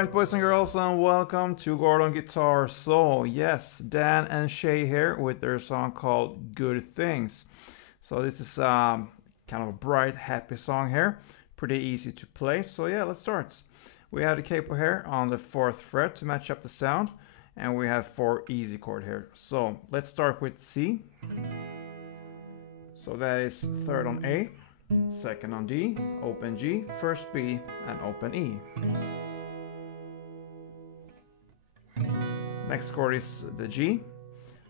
Alright, boys and girls, and welcome to Gordon Guitar. So, yes, Dan and Shay here with their song called Good Things. So this is kind of a bright, happy song here. Pretty easy to play. So yeah, let's start. We have the capo here on the 4th fret to match up the sound. And we have 4 easy chord here. So let's start with C. So that is 3rd on A, 2nd on D, open G, 1st B, and open E. Next chord is the G.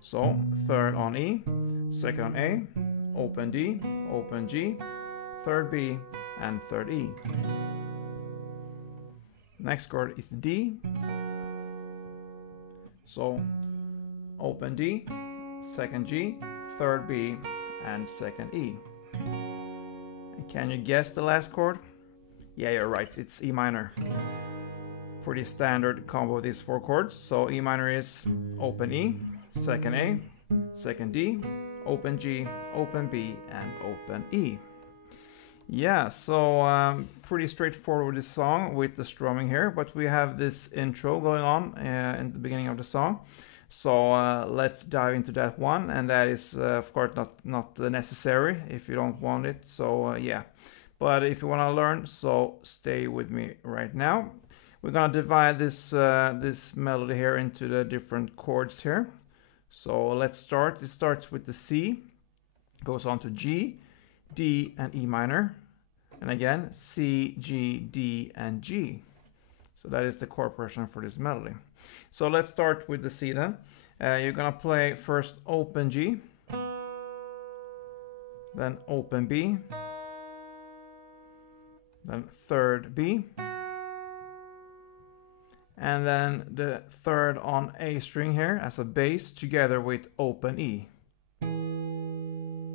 So 3rd on E, 2nd on A, open D, open G, 3rd B, and 3rd E. Next chord is D. So open D, 2nd G, 3rd B, and 2nd E. And can you guess the last chord? Yeah, you're right, it's E minor. Pretty standard combo of these 4 chords. So E minor is open E, 2nd A, 2nd D, open G, open B, and open E. Yeah, so pretty straightforward with this song with the strumming here, but we have this intro going on in the beginning of the song. So let's dive into that one, and that is of course not necessary if you don't want it. So yeah, but if you want to learn, so stay with me right now. We're gonna divide this this melody here into the different chords here. So let's start. It starts with the C, goes on to G, D, and E minor, and again C, G, D, and G. So that is the chord progression for this melody. So let's start with the C then. You're gonna play first open G, then open B, then 3rd B, and then the 3rd on A string here as a bass together with open E. And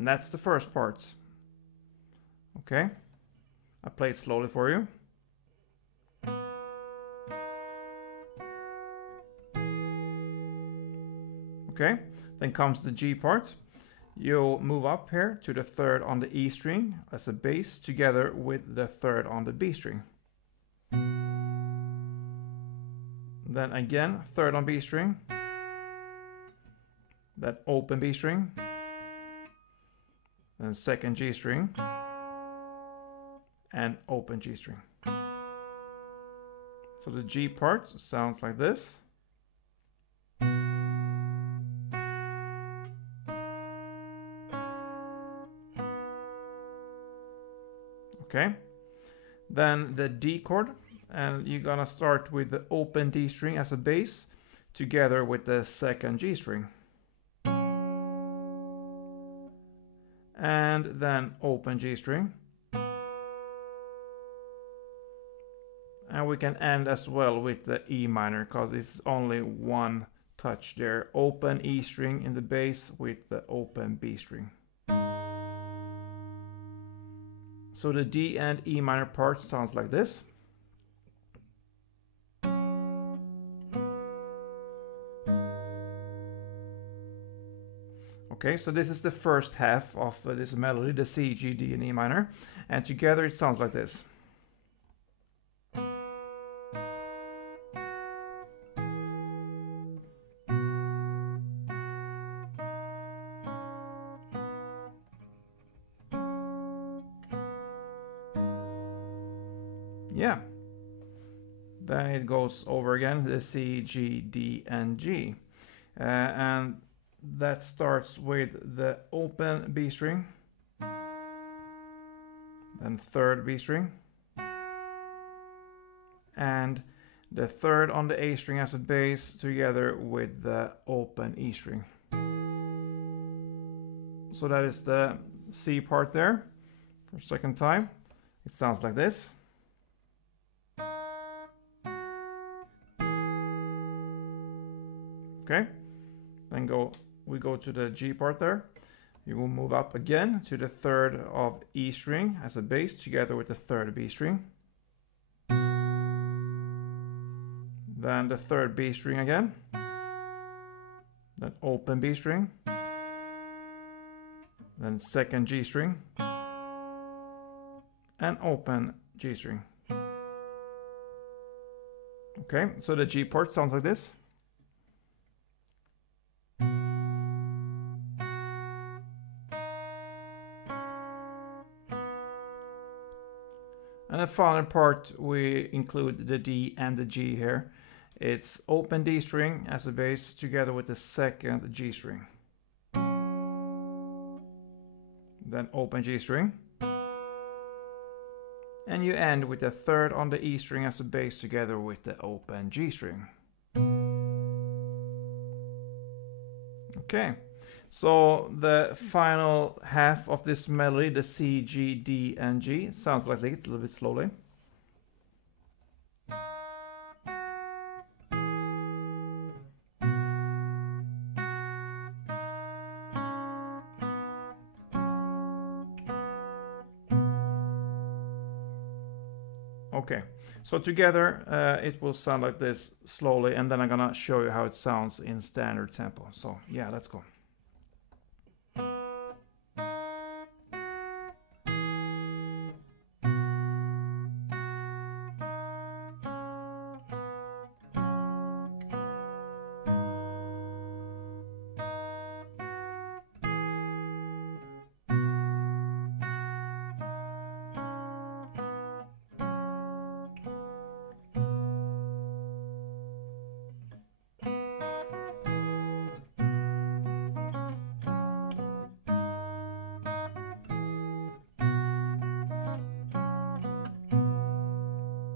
that's the first part. Okay, I play it slowly for you. Okay, then comes the G part. You'll move up here to the 3rd on the E string as a bass together with the 3rd on the B string. Then again, 3rd on B string, then open B string, then 2nd G string, and open G string. So the G part sounds like this. Okay, then the D chord, and you're gonna start with the open D string as a bass together with the 2nd G string, and then open G string, and we can end as well with the E minor because it's only one touch there. Open E string in the bass with the open B string. So the D and E minor part sounds like this. Okay, so this is the first half of this melody, the C, G, D, and E minor, and together it sounds like this. Yeah, then it goes over again, the C, G, D, and G, and that starts with the open B string, then 3rd B string, and the 3rd on the A string as a bass together with the open E string. So that is the C part there. For a second time, it sounds like this. Okay, then we go to the G part there. You will move up again to the 3rd of E string as a bass together with the 3rd B string. Then the 3rd B string again. Then open B string. Then 2nd G string. And open G string. Okay, so the G part sounds like this. And the final part, we include the D and the G here. It's open D string as a bass together with the second G string. Then open G string. And you end with the third on the E string as a bass together with the open G string. Okay, so the final half of this melody, the C, G, D, and G, sounds like this, a little bit slowly. Okay, so together it will sound like this slowly, and then I'm gonna show you how it sounds in standard tempo. So yeah, let's go.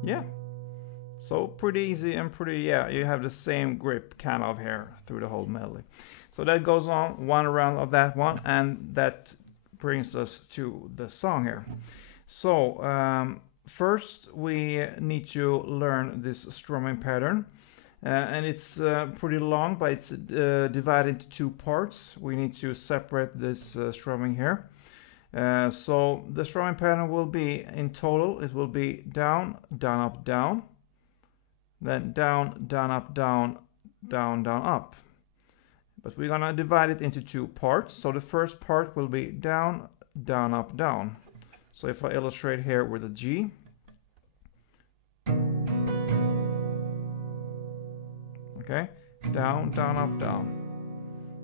Yeah, so pretty easy and pretty, yeah, you have the same grip kind of here through the whole melody. So that goes on one round of that one, and that brings us to the song here. So first we need to learn this strumming pattern, and it's pretty long, but it's divided into two parts. We need to separate this strumming here. So the strumming pattern will be, in total, it will be down, down, up, down, then down, down, up, down, down, down, up. But we're gonna divide it into two parts. So the first part will be down, down, up, down. So if I illustrate here with a G, okay, down, down, up, down.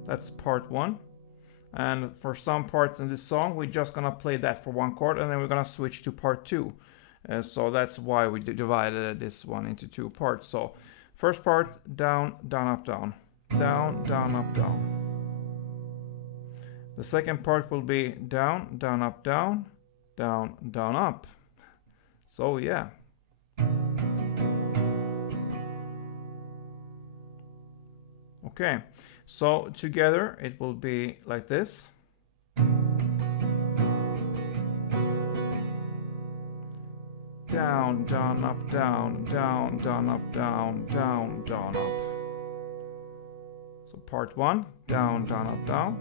That's part one. And for some parts in this song, we're just gonna play that for one chord, and then we're gonna switch to part two. So that's why we divided this one into two parts. So first part, down, down, up, down, down, down, up, down. The second part will be down, down, up, down, down, down, up. So yeah. Okay, so together it will be like this. Down, down, up, down, down, down, up, down, down, down, up. So part one, down, down, up, down.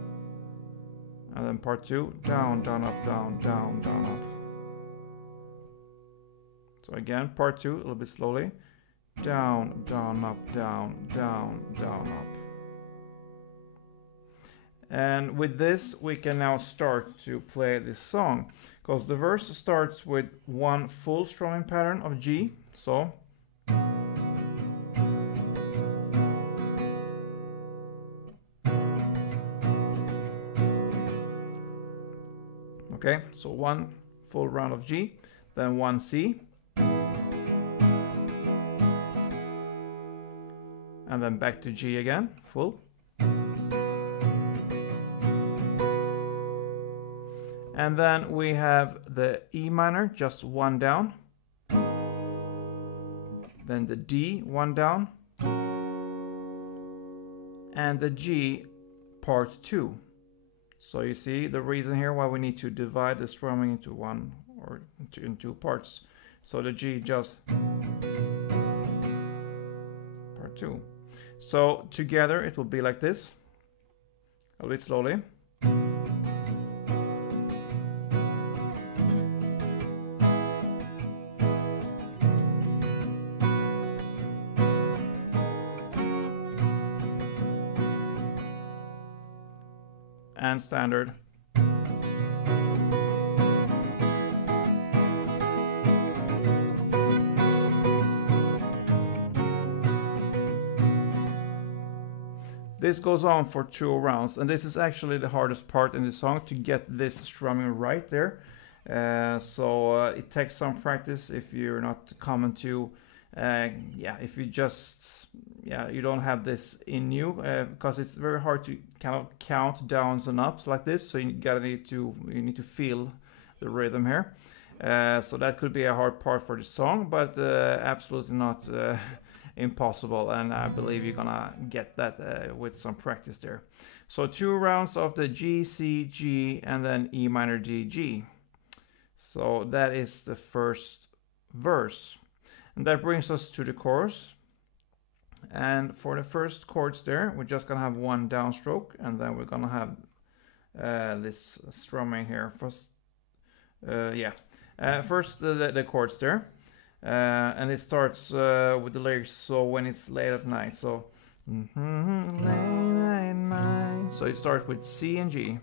And then part two, down, down, up, down, down, down, up. So again, part two, a little bit slowly. Down, down, up, down, down, down, up. And with this, we can now start to play this song, because the verse starts with one full strumming pattern of G. So okay, so one full round of G, then one C, and then back to G again, full. And then we have the E minor, just one down. Then the D, one down. And the G, part two. So you see the reason here why we need to divide the strumming into one or in two parts. So the G just part two. So together it will be like this, a little bit slowly. And standard. This goes on for 2 rounds, and this is actually the hardest part in the song, to get this strumming right there. It takes some practice if you're not common to, if you just, you don't have this in you, because it's very hard to kind of count downs and ups like this. So you need to feel the rhythm here. So that could be a hard part for the song, but absolutely not impossible, and I believe you're gonna get that with some practice there. So 2 rounds of the G, C, G, and then E minor, D, G. So that is the first verse, and that brings us to the chorus. And for the first chords there, we're just gonna have 1 downstroke, and then we're gonna have this strumming here first. First the chords there. And it starts with the lyrics, so when it's late at night. So late at night. So it starts with C and G.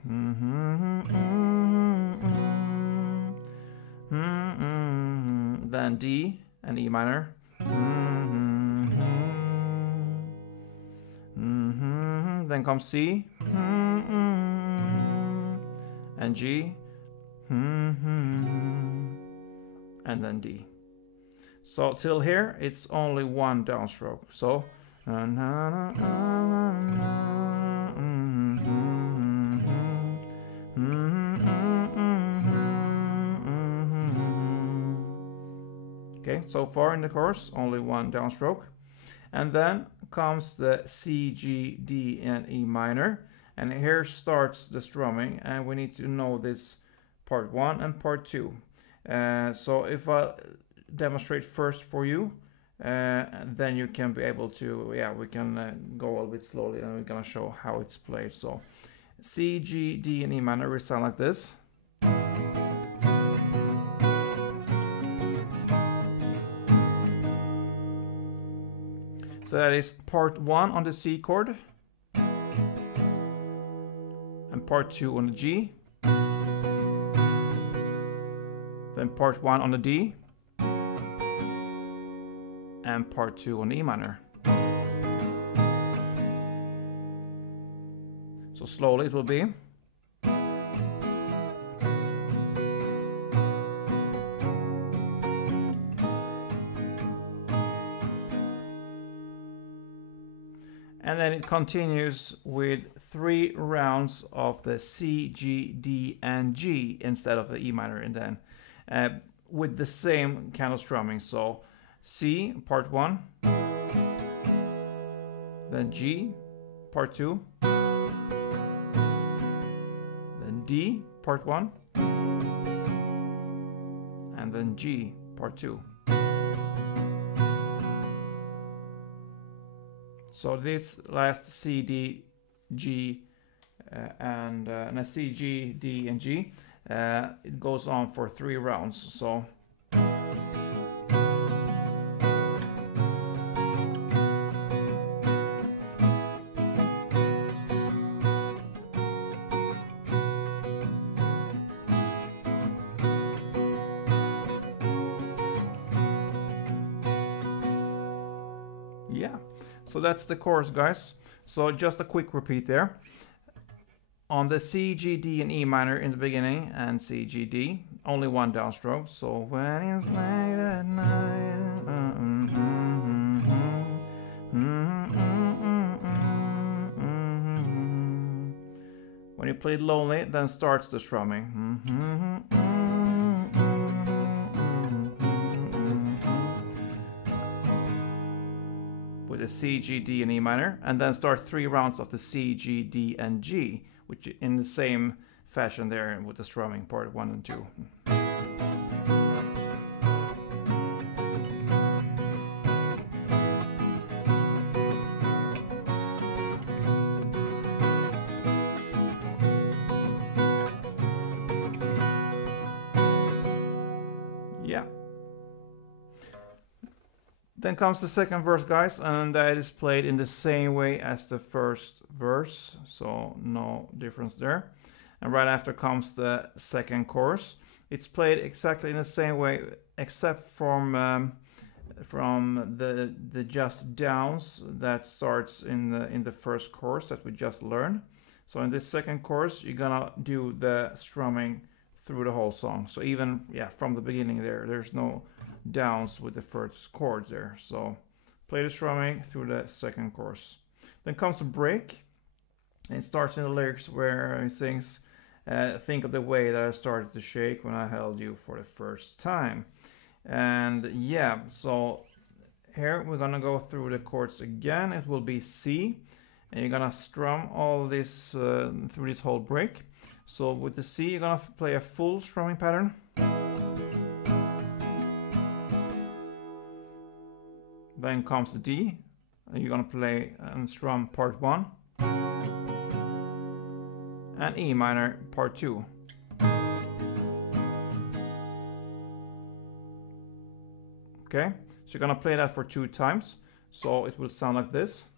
Then D and E minor. Then comes C and G, and then D. So till here, it's only 1 downstroke. So okay, so far in the chorus, only 1 downstroke. And then comes the C, G, D, and E minor. And here starts the strumming, and we need to know this part 1 and part 2. So if I demonstrate first for you, then you can be able to, we can go a little bit slowly, and we're gonna show how it's played. So C, G, D, and E minor will sound like this. So that is part 1 on the C chord, and part 2 on the G, then part 1 on the D, and part 2 on the E minor. So slowly it will be. And then it continues with 3 rounds of the C, G, D, and G instead of the E minor, and then with the same kind of strumming. So C, part 1, then G, part 2, then D, part 1, and then G, part 2. So this last C, D, G, and C, G, D, and G, it goes on for 3 rounds. So so that's the chorus, guys. So just a quick repeat there. On the C, G, D, and E minor in the beginning, and C, G, D, only 1 downstroke. So when it's late at night, when you play it lonely, then starts the strumming. With the C, G, D, and E minor, and then start 3 rounds of the C, G, D, and G, which in the same fashion there with the strumming part 1 and 2. Then comes the second verse, guys, and that is played in the same way as the first verse, so no difference there. And right after comes the second chorus. It's played exactly in the same way, except from from the just downs that starts in the first chorus that we just learned. So in this second chorus, you're gonna do the strumming through the whole song. So even, yeah, from the beginning there's no downs with the first chords there. So play the strumming through the second chorus. Then comes a break, and it starts in the lyrics where he sings, think of the way that I started to shake when I held you for the first time. And yeah, so here we're gonna go through the chords again. It will be C, and you're gonna strum all this through this whole break. So with the C, you're gonna play a full strumming pattern. Then comes the D, and you're gonna play and strum part 1, and E minor part 2. Okay, so you're gonna play that for 2 times, so it will sound like this.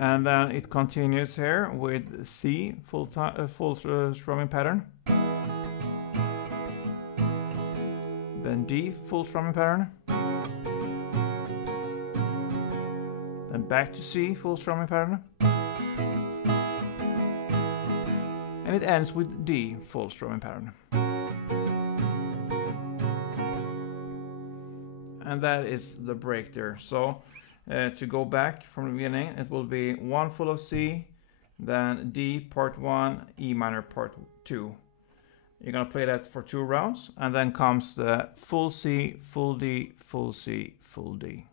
And then it continues here with C, full strumming pattern. Then D, full strumming pattern. Then back to C, full strumming pattern. And it ends with D, full strumming pattern. And that is the break there. So to go back from the beginning, it will be 1 full of C, then D part 1, E minor part 2. You're gonna play that for 2 rounds, and then comes the full C, full D, full C, full D.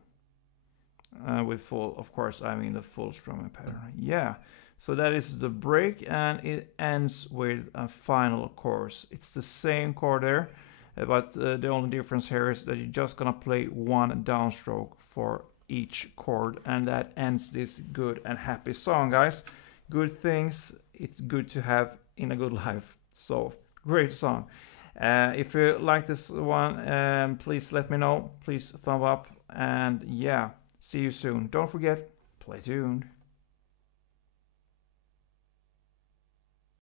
With full, of course, I mean the full strumming pattern. Yeah, so that is the break, and it ends with a final chorus. It's the same chord there, but the only difference here is that you're just gonna play 1 downstroke for each chord, and that ends this good and happy song, guys. Good things, it's good to have in a good life. So great song. If you like this one, please let me know. Please thumb up, and yeah, see you soon. Don't forget, play tuned.